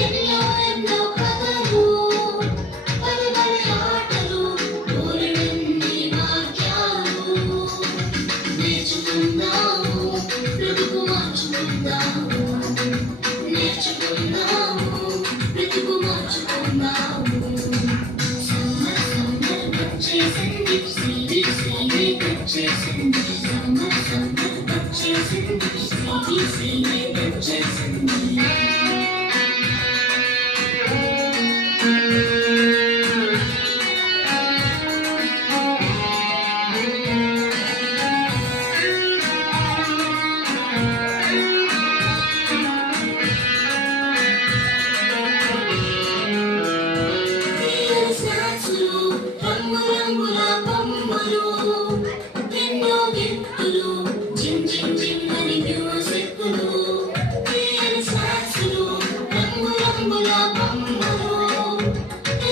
ఎన్నో ఎన్నో కథలు పలు పలు ఆటలు బోలెడన్ని వాక్యాలు నేర్చుకుందాము బ్రతుకు మార్చుకుందాము నేర్చుకుందాము బ్రతుకు మార్చుకుందాము సమ్మర్ సమ్మర్ వచ్చేసింది శ్రీడి శ్రీడి వచ్చేసింది సమ్మర్ సమ్మర్ వచ్చేసింది శ్రీడి శ్రీడి వచ్చేసింది రంగు రంగుల బొమ్మలు ఎన్నో గిఫ్టులు జిమ్ జిమ్ జిమ్ అని మ్యూజిక్లు స్నాక్స్లు రంగు రంగుల బొమ్మలు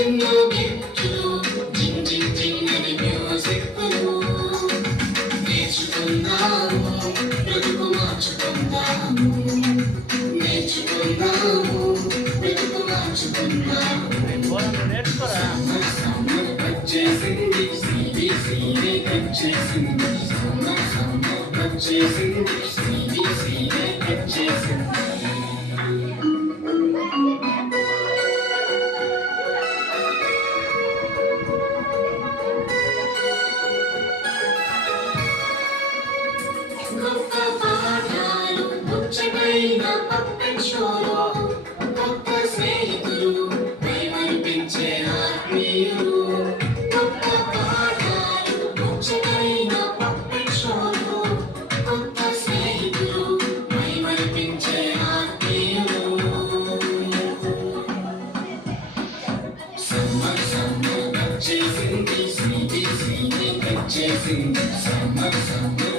ఎన్నో గిఫ్టులు జిమ్ జిమ్ జిమ్ అని మ్యూజిక్లు నేర్చుకుందాము బ్రతుకు మార్చుకుందాము నేర్చుకుందాము బ్రతుకు మార్చుకుందాము వచ్చేసింది శ్రీడి శ్రీడి వచ్చేసింది సమ్మర్ సమ్మర్ వచ్చేసింది శ్రీడి శ్రీడి వచ్చేసింది గొప్ప పాఠాలు ముచ్చటైన పప్పెట్ షోలు కొత్త స్నేహితులు మైమరిపించే ఆత్మీయులు గొప్ప పాఠాలు ముచ్చటైన పప్పెట్ షోలు కొత్త స్నేహితులు మైమరిపించే ఆత్మీయులు సమ్మర్ సమ్మర్ వచ్చేసింది శ్రీడి శ్రీడి వచ్చేసింది సమ్మర్ సమ్మర్